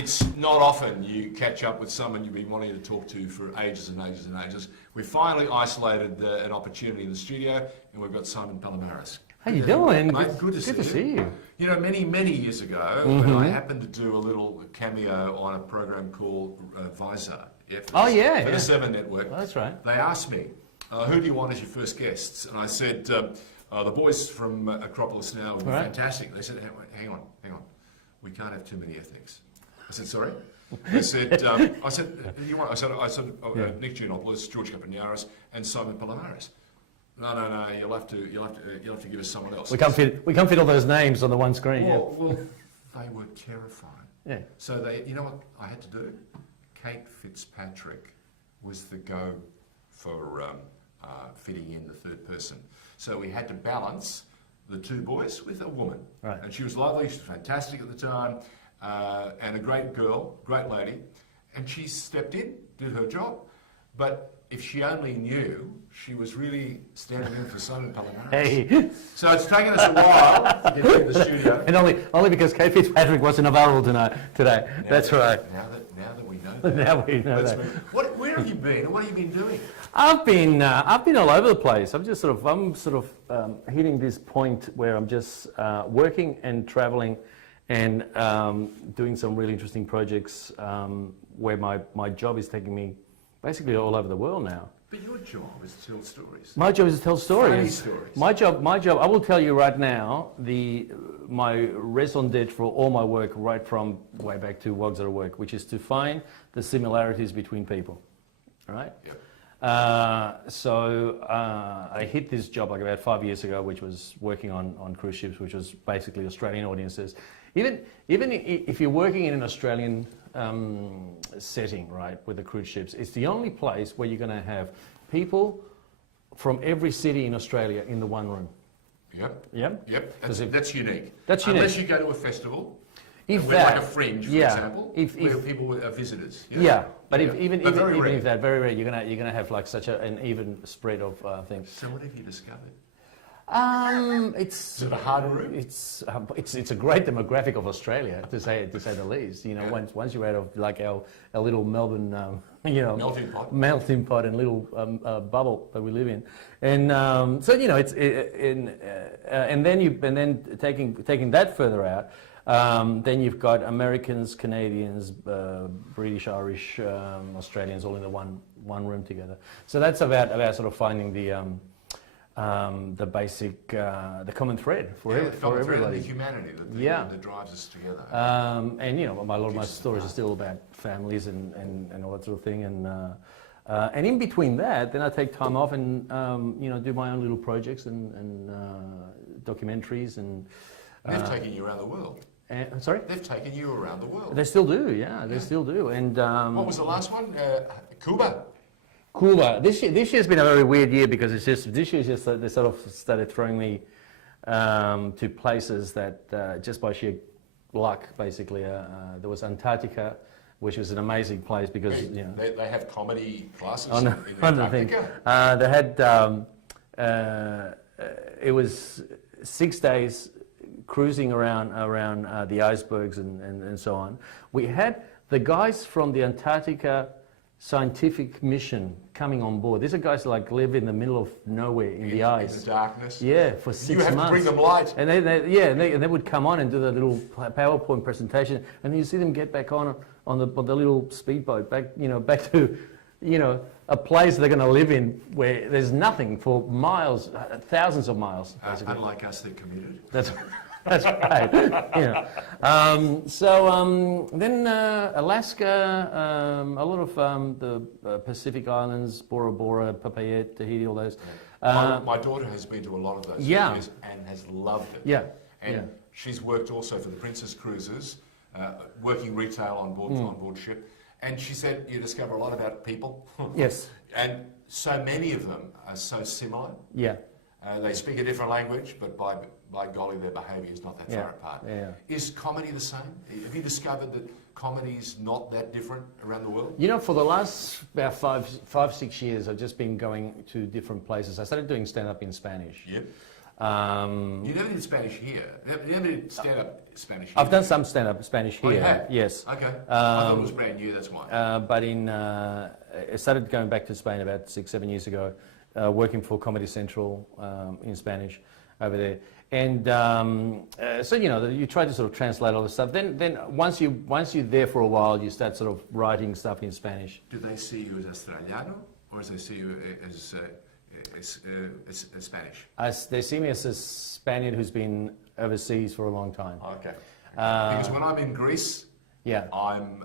It's not often you catch up with someone you've been wanting to talk to for ages and ages and ages. We finally isolated an opportunity in the studio, and we've got Simon Palomares. How you doing? Mate, good to see you. You know, many years ago, when I happened to do a little cameo on a program called Visor, for the Seven Network, that's right. They asked me, who do you want as your first guests? And I said, the boys from Acropolis Now were fantastic. They said, hang on. We can't have too many ethnics. I said, sorry? They said, you want? I said, Nick Giannopoulos, George Donikian, and Simon Palomares. No. You'll have to give us someone else. We can't fit all those names on the one screen. Well, they were terrified. Yeah. So you know what I had to do? Kate Fitzpatrick was the go for fitting in the third person. So we had to balance the two boys with a woman. Right. And she was lovely. She was fantastic at the time, and a great girl, great lady. And she stepped in, did her job, but if she only knew, she was really standing in for Simon Palomares. Hey. So it's taken us a while to get to the studio. And only because Kate Fitzpatrick wasn't available today. That's right. Now that we know that. Now we know that. Where have you been and what have you been doing? I've been all over the place. I'm sort of hitting this point where I'm just working and traveling and doing some really interesting projects where my job is taking me basically all over the world now. But your job is to tell stories. My job is to tell stories. Funny stories. My job. I will tell you right now. My raison d'être for all my work, right from way back to Wogs at Work, which is to find the similarities between people. All right. Yep. So I hit this job like about 5 years ago, which was working on cruise ships, which was basically Australian audiences. Even if you're working in an Australian setting, right, with the cruise ships, it's the only place where you're going to have people from every city in Australia in the one room. Yep. That's unique. That's unique. Unless you go to a festival, like a fringe, for example, where people are visitors. But even if that, very rare, you're gonna have like such an even spread of things. So what have you discovered? It's a hard room. It's a great demographic of Australia, to say the least. You know, once you're out of like our little Melbourne, melting pot and little bubble that we live in, and so you know and then taking that further out. Then you've got Americans, Canadians, British, Irish, Australians all in the one room together. So that's about sort of finding the basic, the common thread for everybody. The humanity that drives us together. And you know, a lot of my stories are still about families and all that sort of thing. And in between that, then I take time off and do my own little projects and documentaries and. They've taken you around the world. Sorry? They've taken you around the world. They still do, yeah. They still do. And what was the last one? Cuba. Cuba. This year's been a very weird year because this year they sort of started throwing me to places that just by sheer luck, basically. There was Antarctica, which was an amazing place because they have comedy classes in Antarctica. They had it was 6 days. Cruising around the icebergs and so on. We had the guys from the Antarctica scientific mission coming on board. These are guys that like live in the middle of nowhere in the ice. In the darkness. Yeah, for 6 months. You have to bring them light. And they would come on and do the little PowerPoint presentation, and then you see them get back on the little speedboat back to a place they're going to live in where there's nothing for miles, thousands of miles. Unlike us, they're committed. That's right. Then Alaska, a lot of the Pacific Islands, Bora Bora, Papayette, Tahiti, all those. My daughter has been to a lot of those areas and has loved it. Yeah. And she's worked also for the Princess Cruises, working retail on board ship. And she said you discover a lot about people. Yes. And so many of them are so similar. Yeah. They speak a different language, but by golly, their behaviour is not that far apart. Yeah. Is comedy the same? Have you discovered that comedy's not that different around the world? You know, for the last about 5, 6 years, I've just been going to different places. I started doing stand-up in Spanish. Yep. You never did Spanish here. You never did stand-up Spanish here. I've done some stand-up Spanish here. Oh, you have? Yes. Okay. I thought it was brand new, that's why. But I started going back to Spain about 6-7 years ago, working for Comedy Central in Spanish over there. And so, you know, you try to sort of translate all the stuff. Then once you're there for a while, you start sort of writing stuff in Spanish. Do they see you as Australiano, or do they see you as Spanish? They see me as a Spaniard who's been overseas for a long time. Okay. Because when I'm in Greece, Yeah. I'm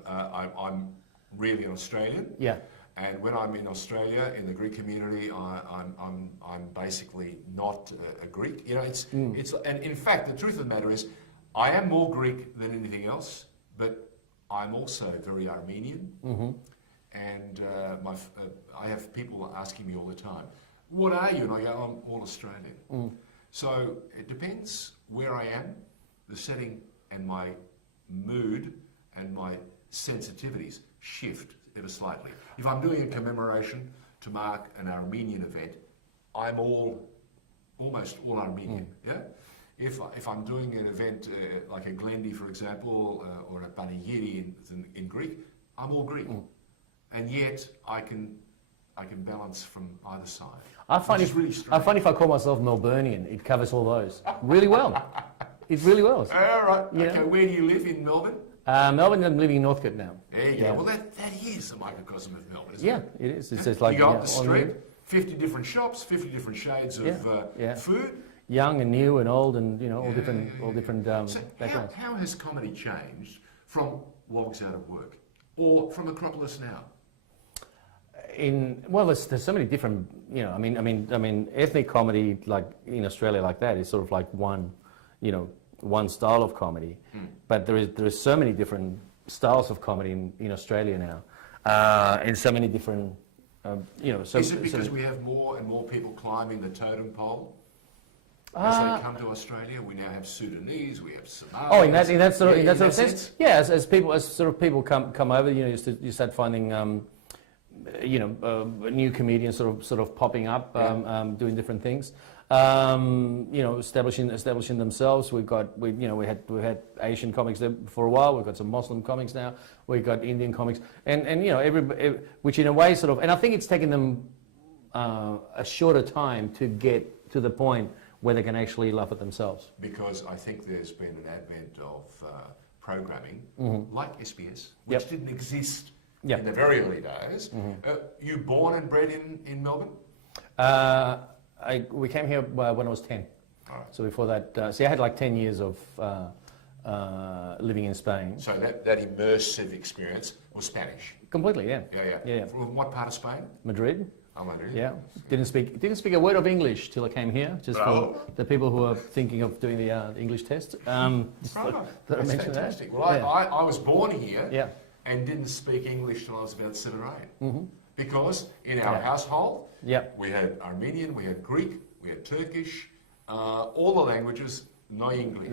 really an Australian. Yeah. And when I'm in Australia, in the Greek community, I'm basically not a Greek. You know, it's and in fact, the truth of the matter is, I am more Greek than anything else, but I'm also very Armenian. Mm-hmm. And I have people asking me all the time, "What are you?" And I go, "I'm all Australian." Mm. So it depends where I am, the setting, and my mood and my sensitivities shift ever slightly. If I'm doing a commemoration to mark an Armenian event, I'm almost all Armenian. Yeah. If I'm doing an event like a Glendi, for example, or a Panegyri in Greek, I'm all Greek. Mm. And yet I can balance from either side. I find if I call myself Melburnian, it covers all those really well. It really well. All right. Yeah. Okay. Where do you live in Melbourne? Melbourne, I'm living in Northcote now. There you Yeah. go. Well, that is a microcosm of Melbourne, isn't Yeah, it? it is. It's just like you go up the on street, 50 different shops, 50 different shades of food. young and new and old and all Yeah, different So backgrounds. how has comedy changed from Logs Out of Work or from Acropolis Now? There's so many different, I mean, ethnic comedy like in Australia like that is sort of like one style of comedy, but there is so many different styles of comedy in Australia now, and so many different, Is it because we have more and more people climbing the totem pole? As they come to Australia, we now have Sudanese, we have Somalis. Oh, in that sort of sense, sense? yeah. As people come over, you start finding, new comedians sort of popping up, doing different things. Establishing themselves. We had Asian comics there for a while. We've got some Muslim comics now. We've got Indian comics, and which in a way sort of, and I think it's taken them a shorter time to get to the point where they can actually laugh at themselves. Because I think there's been an advent of programming like SBS, Yep. which didn't exist Yep. in the very early days. You born and bred in Melbourne? We came here when I was 10. All right. So before that, I had like 10 years of living in Spain. So that immersive experience was Spanish? Completely, yeah. Yeah. From what part of Spain? Madrid. Oh, Madrid. Yeah. Didn't speak a word of English till I came here, just for the people who are thinking of doing the English test. Right. That's fantastic. Well, I was born here and didn't speak English till I was about 7 or 8. Because in our household, we had Armenian, we had Greek, we had Turkish, all the languages, no English.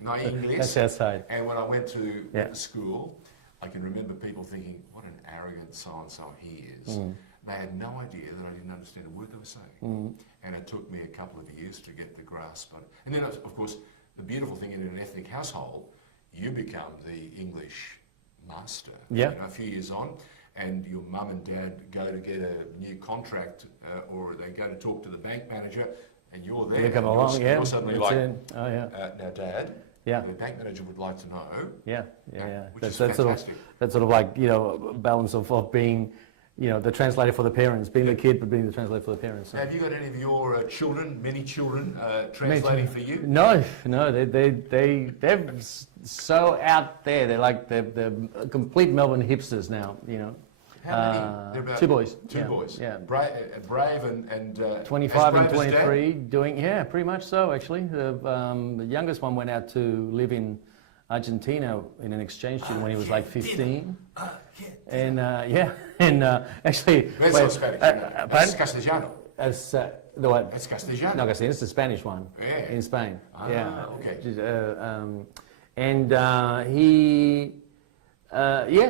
No English. That's outside. And when I went to school, I can remember people thinking, what an arrogant so-and-so he is. They had no idea that I didn't understand a word they were saying. And it took me a couple of years to get the grasp on it. And then, of course, the beautiful thing in an ethnic household, you become the English master. Yeah. A few years on, and your mum and dad go to get a new contract or they go to talk to the bank manager, and you're there. They come along, you're suddenly like, now Dad, the bank manager would like to know. Which is fantastic. That's sort of like, balance of being, the translator for the parents, being the kid, but being the translator for the parents. So. Have you got any of your many children, translating for you? No, they're so out there. They're complete Melbourne hipsters now, How many? They're about 2 boys. 2 boys. Yeah. Brave and 25 and 23, doing pretty much so actually. The youngest one went out to live in Argentina in an exchange student when he was like 15. And actually, That's Spanish. That's Castellano. As the what? That's Castellano. No, Castellano. It's the Spanish one in Spain. Okay.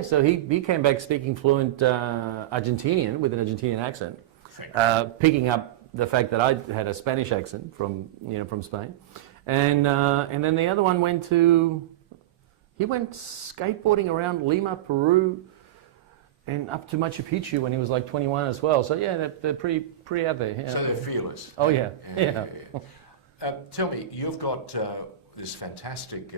So he came back speaking fluent Argentinian with an Argentinian accent, picking up the fact that I had a Spanish accent from Spain, and then the other one went skateboarding around Lima, Peru, and up to Machu Picchu when he was like 21 as well. So yeah, they're pretty out there. Yeah. So they're fearless. Oh yeah. Tell me, you've got this fantastic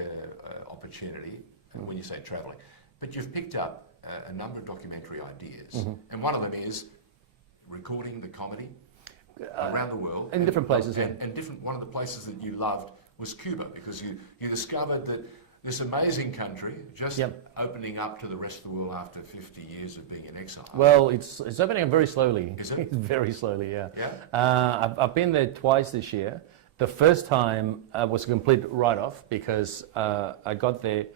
opportunity when you say travelling, but you've picked up a number of documentary ideas, and one of them is recording the comedy around the world in different places. And one of the places that you loved was Cuba, because you discovered that this amazing country just opening up to the rest of the world after 50 years of being in exile. Well, it's opening up very slowly. Is it? Very slowly, yeah. Yeah. I've been there twice this year. The first time was a complete write-off because I got there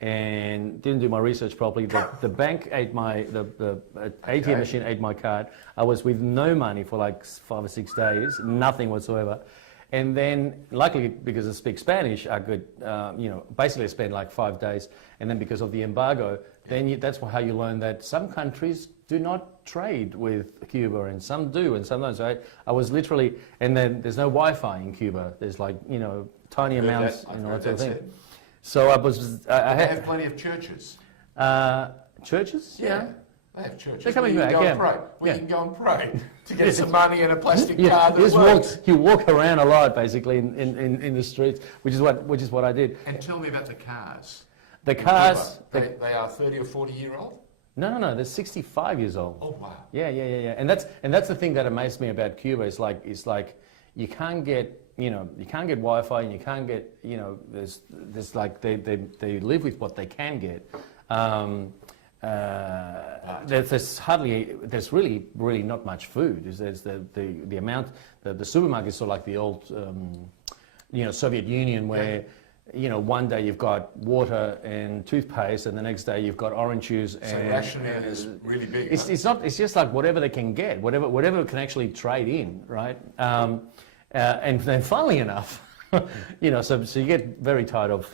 and didn't do my research properly. The bank ate the ATM machine ate my card. I was with no money for like 5 or 6 days, nothing whatsoever. And then, luckily, because I speak Spanish, I could, basically spend like 5 days. And then because of the embargo, then that's how you learn that some countries do not trade with Cuba, and some do, and some don't. So I was literally, and then there's no Wi-Fi in Cuba. There's like, tiny amounts and all that sort of thing. So I have plenty of churches. Churches? Yeah. They have churches. They're coming back, You can go and pray to get some money and a plastic card that works. You walk around a lot, basically, in the streets, which is what I did. And tell me about the cars. The cars... They are 30 or 40 year old? No, they're 65 years old. Oh, wow. Yeah. And that's the thing that amazed me about Cuba. It's like you can't get Wi-Fi, and you can't get, there's like they live with what they can get. There's really not much food. There's the amount, the supermarkets are like the old, Soviet Union where, one day you've got water and toothpaste, and the next day you've got orange juice. So rationing is really big. It's not. It's just like whatever they can get, whatever can actually trade in, right? And then, funnily enough, so you get very tired of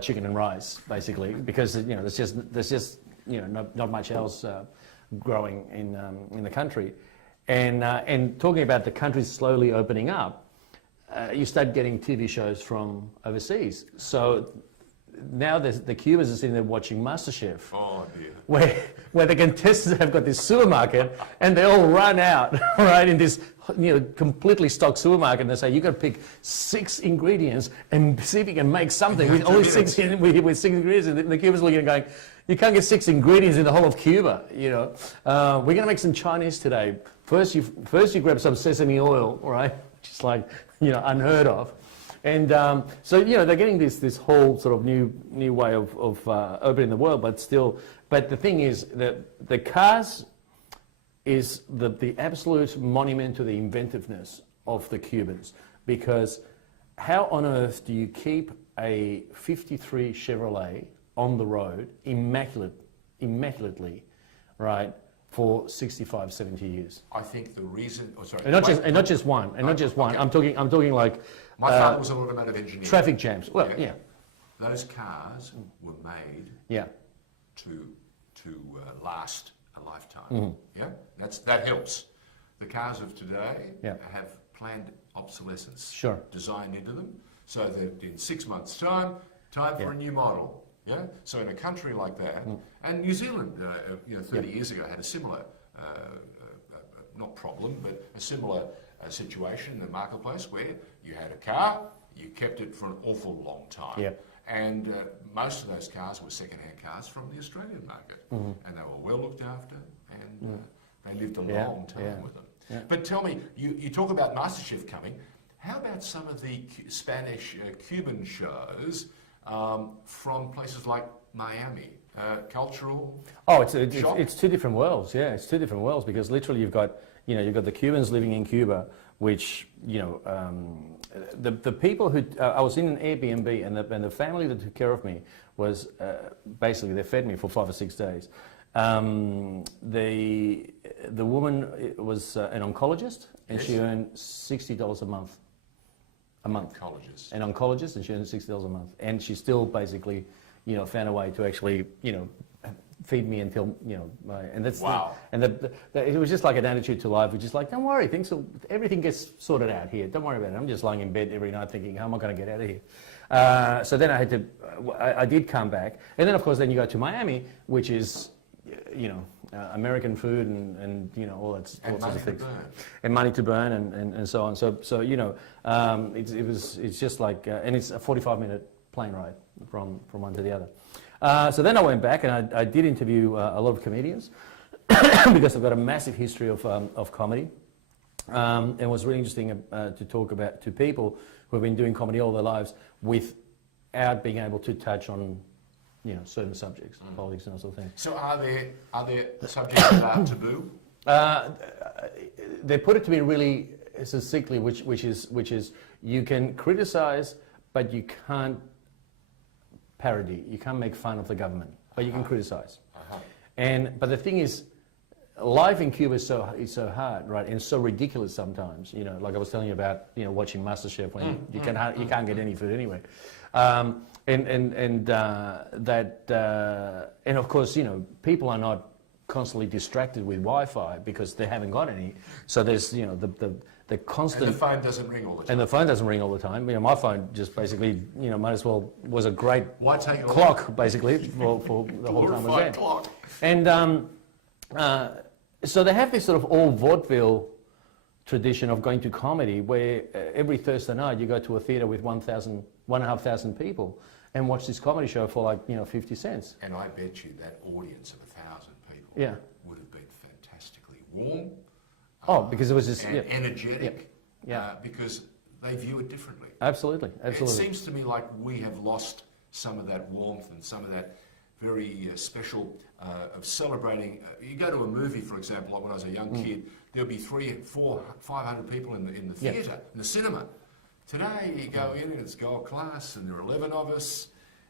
chicken and rice, basically, because there's just not much else growing in the country, and talking about the countries slowly opening up, you start getting TV shows from overseas. So now the Cubans are sitting there watching MasterChef. Oh dear. Where the contestants have got this supermarket and they all run out, right, in this completely stocked supermarket, and they say, you've got to pick 6 ingredients and see if you can make something with only 6 ingredients. And the Cubans are looking and going, you can't get 6 ingredients in the whole of Cuba, We're going to make some Chinese today. First you grab some sesame oil, right, just like, unheard of. And so they're getting this whole sort of new way of opening the world, but the thing is that the cars is the absolute monument to the inventiveness of the Cubans, because how on earth do you keep a 53 Chevrolet on the road immaculately, right, for 65, 70 years? I think the reason, and not just one. I'm talking like. My father was an automotive engineer. Traffic jams. Well, yeah. Those cars were made. Yeah. To last a lifetime. Yeah, that helps. The cars of today have planned obsolescence. Sure. Designed into them, so that in 6 months' time for a new model. Yeah. So in a country like that, and New Zealand, 30 years ago had a similar, not problem, but a similar situation in the marketplace where you had a car, you kept it for an awful long time. Yeah. And most of those cars were second-hand cars from the Australian market, and they were well looked after, and they lived a long time with them. Yeah. But tell me, you talk about MasterChef coming. How about some of the Spanish Cuban shows from places like Miami? Cultural. Oh, it's 2 different worlds. Yeah, it's 2 different worlds, because literally you've got the Cubans living in Cuba, which the people who I was in an Airbnb, and the family that took care of me was basically they fed me for 5 or 6 days. The woman was an oncologist, and she earned $60 a month. An oncologist, and she earned $60 a month, and she still basically found a way to actually feed me until, you know, and that's Wow. it was just like an attitude to life, which is like, don't worry, everything gets sorted out here. Don't worry about it. I'm just lying in bed every night thinking, how am I going to get out of here? So then I did come back, and then of course then you go to Miami, which is, you know, American food and you know all that sorts of things, and money to burn and so on. So you know, it's just like, and it's a 45-minute plane ride from one to the other. So then I went back and I did interview a lot of comedians because I've got a massive history of comedy. And it was really interesting to talk to people who have been doing comedy all their lives without being able to touch on, you know, certain subjects, politics and that sort of thing. So are there subjects that are taboo? They put it to me really succinctly, which is you can criticize, but you can't parody. You can't make fun of the government, but you can criticize. But the thing is, life in Cuba is so hard, right, and so ridiculous sometimes. You know, like I was telling you about, you know, watching MasterChef when you can't get any food anyway, and of course, you know, people are not constantly distracted with Wi-Fi because they haven't got any. So there's, you know, the constant. And the phone doesn't ring all the time. And the phone doesn't ring all the time. You know, my phone just basically, you know, might as well was a great clock basically for the whole time I was there. Clock. And so they have this sort of all vaudeville tradition of going to comedy where every Thursday night you go to a theatre with 1,500 people and watch this comedy show for like, you know, 50 cents. And I bet you that audience of 1,000 people would have been fantastically warm. Because it was just and energetic. Because they view it differently. Absolutely. It seems to me like we have lost some of that warmth and some of that very special of celebrating. You go to a movie, for example, like when I was a young kid, there'll be 300, 400, 500 people in the theatre, in the cinema. Today you go in and it's gold class and there are 11 of us,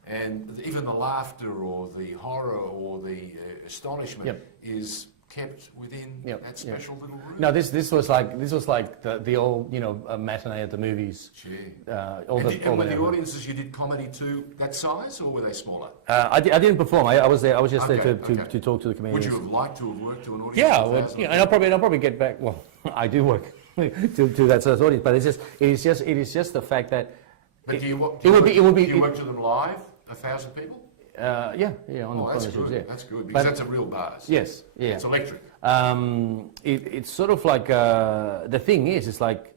and even the laughter or the horror or the astonishment is kept within that special little room. No, this was like the old, you know, matinee at the movies. Gee. Were the audiences you did comedy to that size, or were they smaller? I didn't perform. I was there. I was just there to talk to the comedians. Would you have liked to have worked to an audience? Yeah, and I'll probably get back. Well, I do work to that sort of audience, but it is just the fact that. But do you work to them live, 1,000 people? On the that's shows, good. That's good because that's a real buzz. Yes, yeah. It's electric. It's sort of like the thing is, it's like,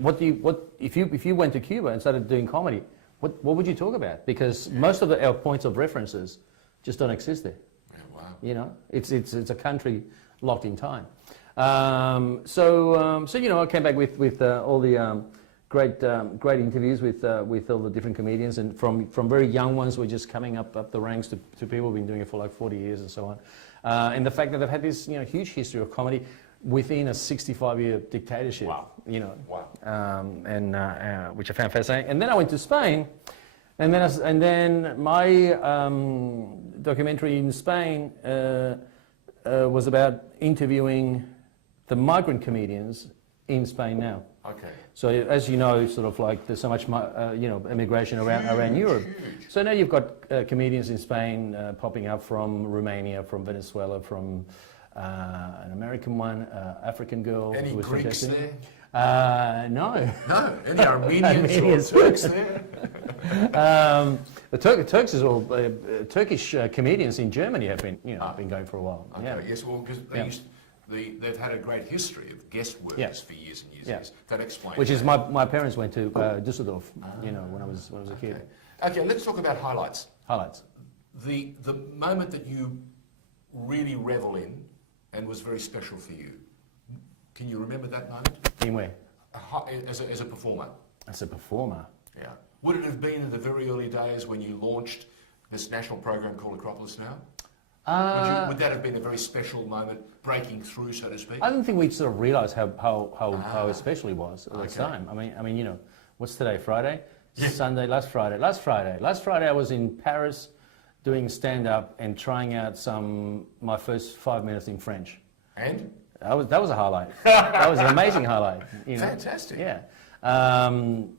if you went to Cuba and started doing comedy, what would you talk about? Because most of our points of references just don't exist there. Yeah, wow. You know, it's a country locked in time. So you know, I came back with all the. Great interviews with all the different comedians, and from very young ones, we're just coming up the ranks to people who've been doing it for like 40 years and so on. And the fact that they've had this, you know, huge history of comedy within a 65-year dictatorship. Wow. You know. Wow. Which I found fascinating. And then I went to Spain, and then my documentary in Spain was about interviewing the migrant comedians in Spain now. Okay. So as you know, sort of like there's so much, you know, immigration around Europe. Huge. So now you've got comedians in Spain popping up from Romania, from Venezuela, from an American one, African girl. Any who was Greeks fantastic. there? No. No. Any Armenians or Turks there? The Turks is all Turkish comedians in Germany have been, you know, been going for a while. Okay. Yeah. Yes. Well, because they've had a great history of guest workers for years and years. Yeah. Years. That explains. Which is my parents went to Düsseldorf, you know, when I was a kid. Okay, let's talk about highlights. Highlights. The moment that you really revel in and was very special for you. Can you remember that moment? In where? As a performer. As a performer. Yeah. Would it have been in the very early days when you launched this national program called Acropolis Now? Would that have been a very special moment, breaking through, so to speak? I don't think we sort of realised how special it was at the time. I mean, you know, what's today? Friday, Sunday, last Friday. Last Friday, I was in Paris doing stand-up and trying out my first 5 minutes in French. And that was a highlight. That was an amazing highlight. You know? Fantastic. Yeah.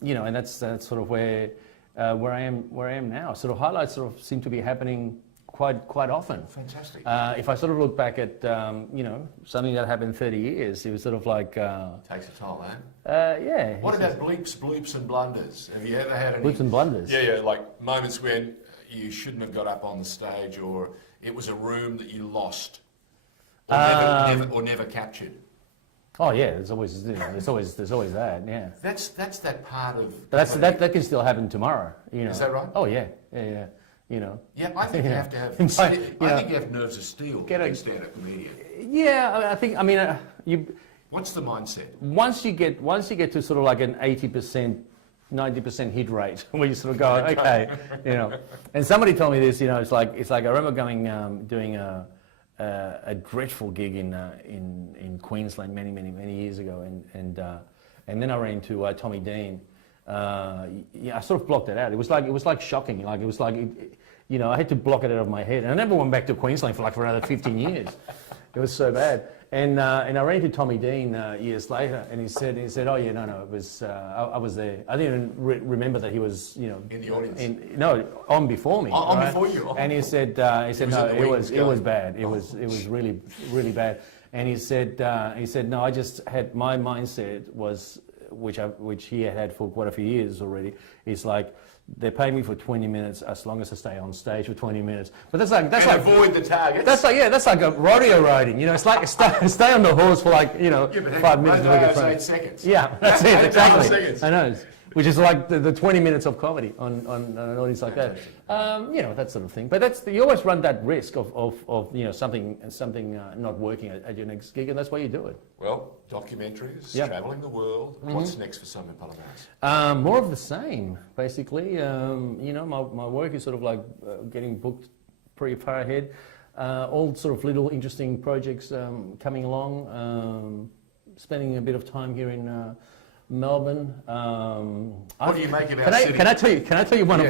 You know, and that's sort of where I am now. Sort of highlights sort of seem to be happening quite often. Fantastic. If I sort of look back at something that happened 30 years, it was sort of like takes a toll, eh? Yeah. What about bleeps, bloops, and blunders? Have you ever had any bleeps and blunders? Yeah, like moments when you shouldn't have got up on the stage, or it was a room that you lost, or never captured. Oh yeah, there's always there's always that. Yeah. That's that part of. But that can still happen tomorrow. Is that right? Oh yeah. Yeah, I think you have to have. I think you have nerves of steel to be a stand-up comedian. Yeah, I mean, you. What's the mindset? Once you get to sort of like an 80%, 90% hit rate, where you sort of go, okay, And somebody told me this, it's like I remember doing a dreadful gig in Queensland many years ago, and then I ran into Tommy Dean. I sort of blocked it out. It was like shocking. Like it was like, I had to block it out of my head. And I never went back to Queensland for another 15 years. It was so bad. And I ran into Tommy Dean years later, and he said, oh yeah, no, it was I was there. I didn't even remember that he was, in the audience. On before me. On before you. Oh. And he said no, it was bad. It was really really bad. And he said no, I just had my mindset was, which he had for quite a few years already. It's like, they're paying me for 20 minutes as long as I stay on stage for 20 minutes. But that's like avoid the targets. That's like a rodeo riding. It's like stay on the horse for 5 minutes. 8 seconds. Yeah, that's it, exactly. Seconds. I know. Which is like the 20 minutes of comedy on an audience like that. That sort of thing. But you always run that risk of something not working at your next gig, and that's why you do it. Well, documentaries, travelling the world. What's next for Simon Palomares? More of the same, basically. My work is sort of like getting booked pretty far ahead. All sort of little interesting projects coming along. Spending a bit of time here in Melbourne. What do you make of our city? Can I tell you one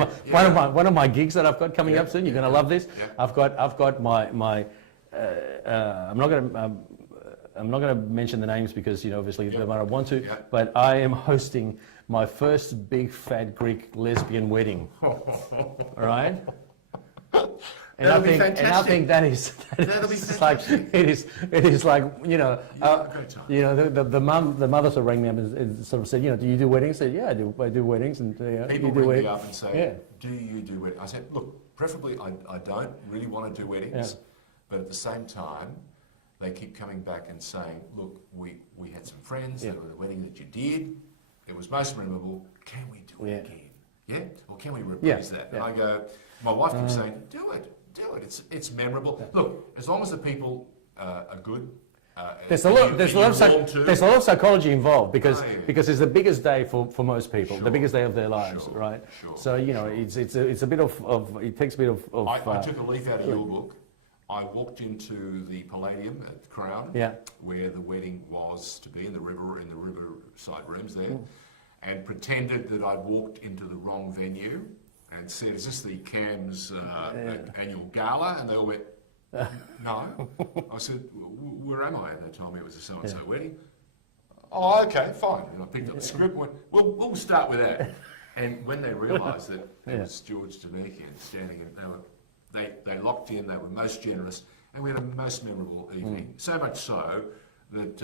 of my gigs that I've got coming up soon? You're going to love this. Yeah. I've got my. I'm not going to mention the names because obviously they might not want to. Yep. But I am hosting my first big fat Greek lesbian wedding. All right. And I think that is like it is like the mother sort of rang me up and sort of said, do you do weddings? I said, yeah, I do weddings, and people ring me up and say, do you do weddings? I said, look, preferably I don't really want to do weddings, but at the same time they keep coming back and saying, look, we had some friends, there was a wedding that you did, it was most memorable, can we do it again? Yeah, or can we reprise that? And I go, my wife keeps saying, do it. It's memorable. Look, as long as the people are good. There's a lot of psychology involved because it's the biggest day for most people, the biggest day of their lives, right? Sure. So it's a bit of it takes a bit of. I took a leaf out of your book. I walked into the Palladium at Crown, where the wedding was to be in the riverside rooms there, and pretended that I'd walked into the wrong venue. And said, is this the CAM's annual gala? And they all went, no. I said, where am I? And they told me it was a so-and-so wedding. Oh, okay, fine. And I picked up the script and went, well, we'll start with that. And when they realised that it was George Donikian standing, and they locked in, they were most generous, and we had a most memorable evening. So much so that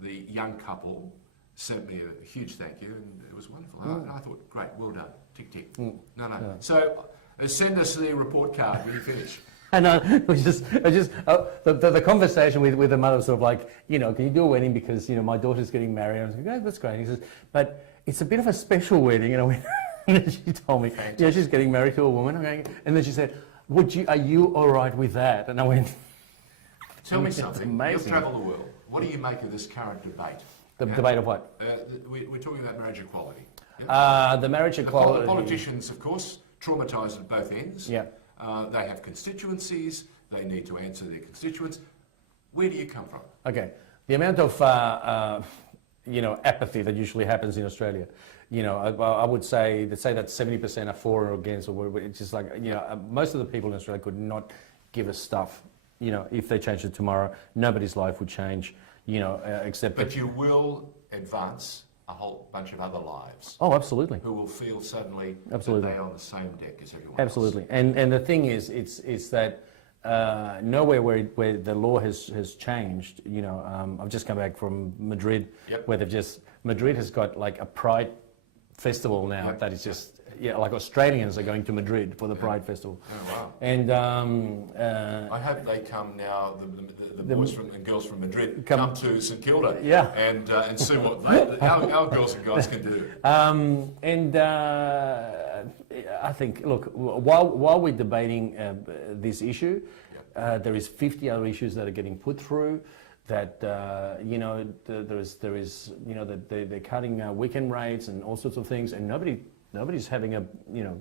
the young couple sent me a huge thank you, and it was wonderful. And I thought, great, well done. Tick, tick. No. Yeah. So send us the report card when you finish. And it was just the conversation with the mother was sort of like, can you do a wedding because, my daughter's getting married? I was like, yeah, that's great. And he says, but it's a bit of a special wedding. And I went, and then she told me, she's getting married to a woman. And then she said, are you all right with that? And I went, tell me something. You've travelled the world. What do you make of this current debate? The debate of what? We're talking about marriage equality. The marriage equality. The politicians, of course, traumatised at both ends. Yeah. They have constituencies. They need to answer their constituents. Where do you come from? Okay. The amount of apathy that usually happens in Australia. I would say that 70% are for or against, or whatever. It's just like most of the people in Australia could not give a stuff. If they changed it tomorrow, nobody's life would change. Except. But you will advance a whole bunch of other lives. Oh, absolutely. Who will feel suddenly Absolutely. that they're on the same deck as everyone Absolutely. else. And the thing is, it's that nowhere where the law has changed. You know, I've just come back from Madrid, where Madrid has got like a Pride festival now that is just. Yeah, like Australians are going to Madrid for the Pride Festival. Oh, wow. And I hope they come now, the boys and girls from Madrid come to St Kilda and see what our girls and guys can do. I think, look, while we're debating this issue, there is 50 other issues that are getting put through. That you know, there is you know, that they're cutting weekend rates and all sorts of things, and nobody's having a, you know,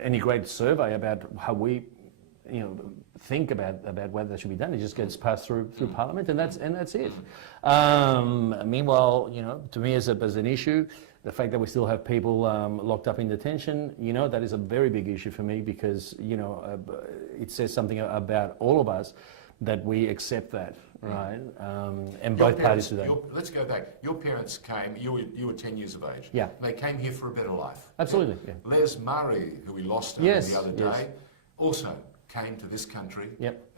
any great survey about how we, you know, think about whether that should be done. It just gets passed through Parliament, and that's it. Meanwhile, you know, to me as an issue, the fact that we still have people locked up in detention, you know, that is a very big issue for me, because, you know, it says something about all of us that we accept that, right? And both parties do that. Let's go back. Your parents came, you were 10 years of age. Yeah. They came here for a better life. Absolutely, yeah. Les Murray, who we lost the other day, also came to this country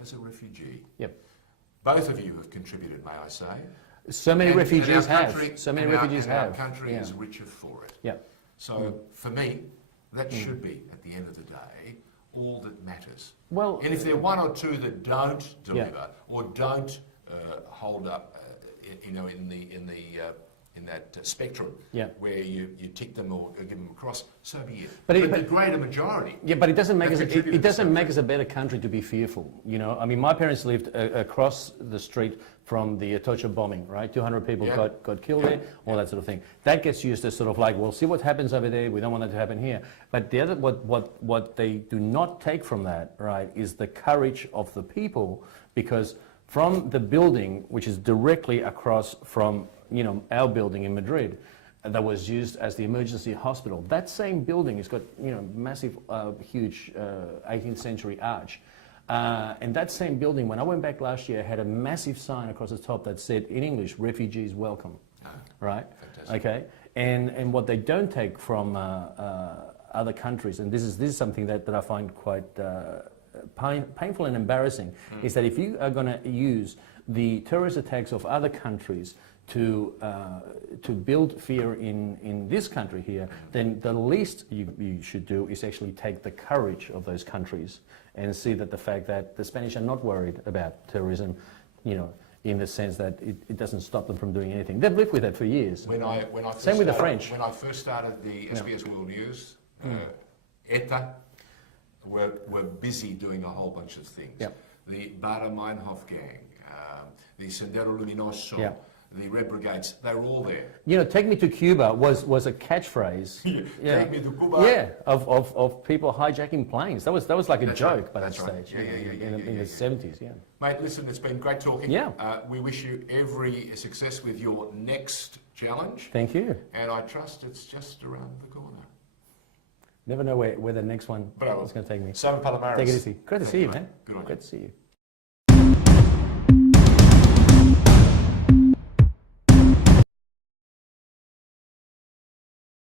as a refugee. Yep. Both of you have contributed, may I say. So many refugees have. Our country is richer for it. Yep. So for me, that should be, at the end of the day, all that matters. Well, and if there are one or two that don't deliver or don't hold up, you know, in that spectrum where you tick them or give them a cross, so be it. But the greater majority. Yeah, but it doesn't make us a better country to be fearful. You know, I mean, my parents lived across the street from the Atocha bombing, right? 200 people got killed there, all that sort of thing. That gets used as sort of like, well, see what happens over there. We don't want that to happen here. But the other, what they do not take from that, right, is the courage of the people, because from the building, which is directly across from, you know, our building in Madrid, that was used as the emergency hospital. That same building has got, you know, massive, huge 18th century arch. And that same building, when I went back last year, had a massive sign across the top that said, in English, "Refugees welcome." Right? Fantastic. Okay. And what they don't take from other countries, and this is something that I find quite painful and embarrassing, is that if you are going to use the terrorist attacks of other countries to build fear in this country here, then the least you should do is actually take the courage of those countries and see that the fact that the Spanish are not worried about terrorism, you know, in the sense that it doesn't stop them from doing anything. They've lived with that for years. Same with the French. When I first started the SBS World News, ETA were busy doing a whole bunch of things. Yep. The Baader Meinhof gang, the Sendero Luminoso, the Red Brigades, they were all there. You know, "Take me to Cuba" was a catchphrase. Take me to Cuba. Yeah, of people hijacking planes. That was like a joke by that stage. In the 70s. Yeah. Mate, listen, it's been great talking. Yeah. We wish you every success with your next challenge. Thank you. And I trust it's just around the corner. Never know where the next one is going to take me. Simon Palomares. Take it easy. Great to see you, man. Good on you. Great to see you.